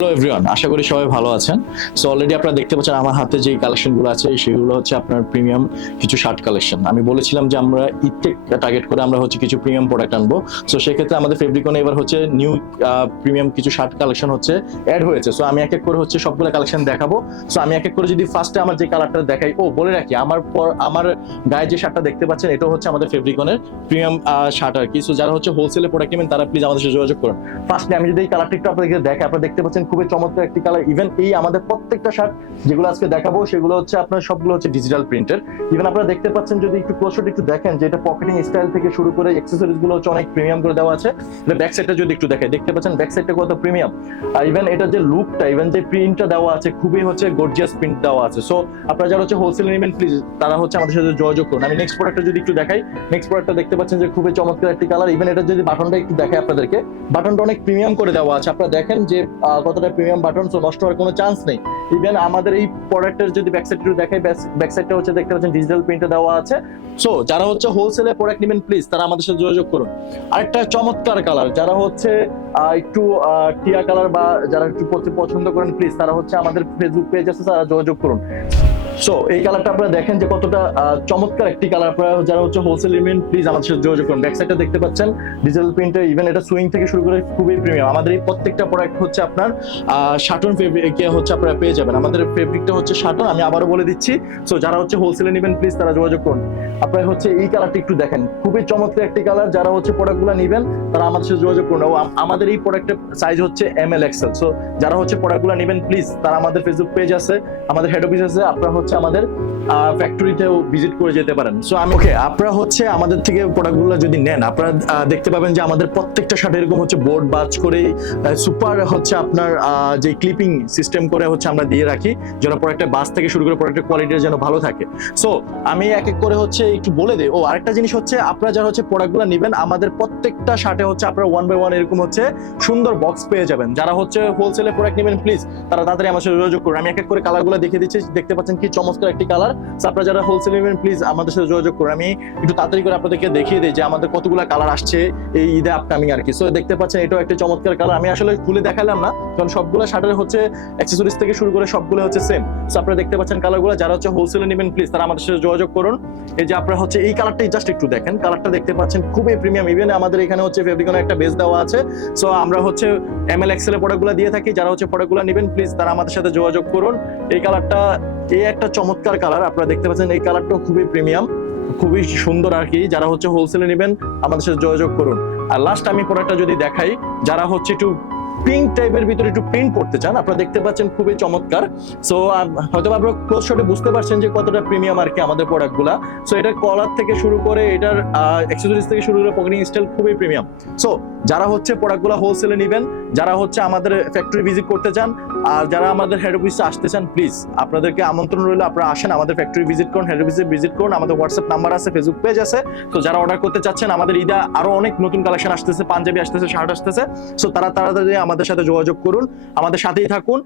Hello everyone, আশা করি সবাই ভালো আছেন। সো অলরেডি আপনারা দেখতে পাচ্ছেন আমার হাতে যে কালেকশনগুলো আছে সেগুলো হচ্ছে আপনার প্রিমিয়াম কিছু শার্ট কালেকশন। আমি বলেছিলাম যে আমরা ঈদকে টার্গেট করে আমরা হচ্ছে কিছু প্রিমিয়াম প্রোডাক্ট আনবো। সো সেক্ষেত্রে আমাদের ফেব্রিকনে এবার হচ্ছে নিউ প্রিমিয়াম কিছু শার্ট কালেকশন হচ্ছে অ্যাড হয়েছে। সো আমি এক এক করে হচ্ছে সবগুলো কালেকশন দেখাবো। সো আমি এক এক করে যদি ফার্স্টে আমার যে কালারটা দেখাই, বলে রাখি আমার গায়ে যে শার্টটা দেখতে পাচ্ছেন এটা হচ্ছে আমাদের ফেব্রিকনের প্রিমিয়াম শার্ট আর কি। সো যারা হচ্ছে হোলসেলে প্রোডাক্ট নেবেন তারা প্লিজ আমাদের সাথে যোগাযোগ করুন। ফার্স্টে আমি যদি এই কালারটা একটু আপনাদেরকে দেখাই, আপনারা দেখতে পাচ্ছেন খুবই চমৎকার একটি কালার। ইভেন এই আমাদের প্রত্যেকটা শার্ট যেগুলো আজকে দেখাবো সেগুলো হচ্ছে আপনার সবগুলো হচ্ছে ডিজিটাল প্রিন্টের। ইভেন আপনারা দেখতে পাচ্ছেন যদি একটু ক্লোজশট একটু দেখেন যে এটা পকেটিং স্টাইল থেকে শুরু করে অ্যাকসেসরিজ গুলো হচ্ছে অনেক প্রিমিয়াম করে দেওয়া আছে। ব্যাক সাইডটা যদি একটু দেখাই, দেখতে পাচ্ছেন ব্যাক সাইডটা কত প্রিমিয়াম। আর ইভেন এটা যে লুকটা, ইভেন যে প্রিন্টটা দেওয়া আছে খুবই হচ্ছে গর্জিয়াস প্রিন্ট দেওয়া আছে। সো আপনারা যারা হচ্ছে হোলসেলে নেবেন প্লিজ তারা হচ্ছে আমাদের সাথে যোগাযোগ করুন। আমি নেক্সট প্রোডাক্টটা যদি একটু দেখাই, নেক্সট প্রোডাক্টটা দেখতে পাচ্ছেন যে খুবই চমৎকার একটি কালার। ইভেন এটা যদি বাটনটা একটু দেখাই আপনাদেরকে, বাটনটা অনেক প্রিমিয়াম করে দেওয়া আছে। আপনারা দেখেন যে কতটা প্রিমিয়াম বাটন, সো নষ্ট হওয়ার কোনো চান্স নেই। ইভেন আমাদের এই প্রোডাক্টের যদি ব্যাক সাইডটা দেখাই, ব্যাক সাইডটা হচ্ছে দেখতে পাচ্ছেন ডিজিটাল প্রিন্টে দেওয়া আছে। সো যারা হচ্ছে হোলসেলে প্রোডাক্ট নেবেন প্লিজ তারা আমাদের সাথে যোগাযোগ করুন। আরেকটা চমৎকার কালার, যারা হচ্ছে একটু টিয়া কালার বা যারা একটু পছন্দ করেন প্লিজ তারা হচ্ছে আমাদের ফেসবুক পেজ আছে, তারা যোগাযোগ করুন। সো এই কালারটা আপনারা দেখেন যে কতটা চমৎকার একটি কালার। আপনারা যারা হচ্ছে হোলসেল নেবেন প্লিজ আমাদের সাথে যোগাযোগ করুন। ব্যাক সাইডটা দেখতে পাচ্ছেন ডিজিটাল প্রিন্টে, ইভেন এটা সুইং থেকে শুরু করে খুবই প্রিমিয়াম। আমাদের এই প্রত্যেকটা প্রোডাক্ট হচ্ছে আপনার শাটন ফেব্রিকে হচ্ছে আপনারা পেয়ে যাবেন। আমাদের ফেব্রিকটা হচ্ছে শাটন, আমি আবারও বলে দিচ্ছি। সো যারা হচ্ছে হোলসেলে নেবেন প্লিজ তারা যোগাযোগ করুন। আপনারা হচ্ছে এই কালারটা একটু দেখেন, খুবই চমৎকার একটি কালার। যারা হচ্ছে প্রোডাক্টগুলো নেবেন তারা আমাদের সাথে যোগাযোগ করুন। আমাদের এই প্রোডাক্টের সাইজ হচ্ছে ML XL। সো যারা হচ্ছে প্রোডাক্টগুলো নেবেন প্লিজ তারা আমাদের ফেসবুক পেজ আছে, আমাদের হেড অফিস আছে, আপনারা হচ্ছে আমাদের ফ্যাক্টরিতেও ভিজিট করে যেতে পারেন। সো আপনারা হচ্ছে আমাদের থেকে প্রোডাক্টগুলো যদি নেন, আপনারা দেখতে পাবেন যে আমাদের প্রত্যেকটা শার্ট এরকম হচ্ছে বোর্ড বাজ করে সুপার হচ্ছে আপনার যে ক্লিপিং সিস্টেম করে হচ্ছে আমরা দিয়ে রাখি, যেন প্রোডাক্টের বাজ থেকে শুরু করে প্রোডাক্টের কোয়ালিটি যেন ভালো থাকে। সো আমি এক এক করে হচ্ছে একটু বলে দিই। আরেকটা জিনিস হচ্ছে আপনারা যারা হচ্ছে প্রোডাক্টগুলো নেবেন, আমাদের প্রত্যেকটা শার্টে হচ্ছে আপনারা 1 বাই 1 এরকম হচ্ছে সুন্দর বক্স পেয়ে যাবেন। যারা হচ্ছে হোলসেলে প্রোডাক্ট নেবেন প্লিজ তারা তাড়াতাড়ি আমার সাথে যোগাযোগ করুন। আমি এক এক করে কালারগুলো দেখিয়ে দিচ্ছি, দেখতে পাচ্ছেন কি চমৎকার একটি কালার। আপনারা যারা হোলসেল নেবেন প্লিজ আমাদের সাথে যোগাযোগ করুন। আমি একটু তাড়াতাড়ি করে আপনাদেরকে দেখিয়ে দিই যে আমাদের কতগুলো কালার আসছে এই ঈদে আপকামিং আর কি। সো দেখতে পাচ্ছেন এটাও একটা চমৎকার কালার। আমি আসলে খুলে দেখালাম না কারণ সবগুলো শার্টের হচ্ছে অ্যাকসেসরিজ থেকে শুরু করে সবগুলো হচ্ছে সেম। সো আপনারা দেখতে পাচ্ছেন কালারগুলো। যারা হচ্ছে হোলসেলে নেবেন প্লিজ তারা আমাদের সাথে যোগাযোগ করুন। এই যে আপনারা হচ্ছে এই কালারটাই জাস্ট একটু দেখেন, কালারটা দেখতে পাচ্ছেন খুবই প্রিমিয়াম। ইভেন আমাদের এখানে হচ্ছে ফেব্রিকনের একটা বেস দেওয়া আছে। সো আমরা হচ্ছে ML XL এর প্রোডাক্টগুলো দিয়ে থাকি। যারা হচ্ছে প্রোডাক্টগুলো নেবেন প্লিজ তারা আমাদের সাথে যোগাযোগ করুন। এই কালারটা এই একটা চমৎকার কালার, আপনারা দেখতে পাচ্ছেন এই কালারটাও খুবই প্রিমিয়াম, খুবই সুন্দর আর কি। যারা হচ্ছে হোলসেলে নেবেন আমাদের সাথে যোগাযোগ করুন। আর লাস্ট আমি প্রোডাক্টটা যদি দেখাই, যারা হচ্ছে একটু পিঙ্ক টাইপের ভিতরে একটু প্রিন্ট করতে চান, আপনারা দেখতে পাচ্ছেন খুবই চমৎকার। সো হয়তো আপনারা ক্লোজ শটে বুঝতে পারছেন যে কতটা প্রিমিয়াম আর কি আমাদের প্রোডাক্টগুলা। সো এটার কলার থেকে শুরু করে এটার অ্যাকসেসরিজ থেকে শুরু করে পকেটিং স্টাইল খুবই প্রিমিয়াম। সো যারা হচ্ছে প্রোডাক্টগুলো হোলসেলে নেবেন, যারা হচ্ছে আমাদের ফ্যাক্টরি ভিজিট করতে চান আর যারা আমাদের হেড অফিসে আসতে চান প্লিজ আপনাদেরকে আমন্ত্রণ রইল, আপনারা আসেন আমাদের ফ্যাক্টরি ভিজিট করুন, হেড অফিসে ভিজিট করুন। আমাদের হোয়াটসঅ্যাপ নাম্বার আছে, ফেসবুক পেজ আছে। তো যারা অর্ডার করতে চাচ্ছেন, আমাদের ঈদে আরো অনেক নতুন কালেকশন আসতেছে, পাঞ্জাবি আসতেছে, শার্ট আসতেছে। সো তারা তাড়াতাড়ি আমাদের সাথে যোগাযোগ করুন, আমাদের সাথেই থাকুন।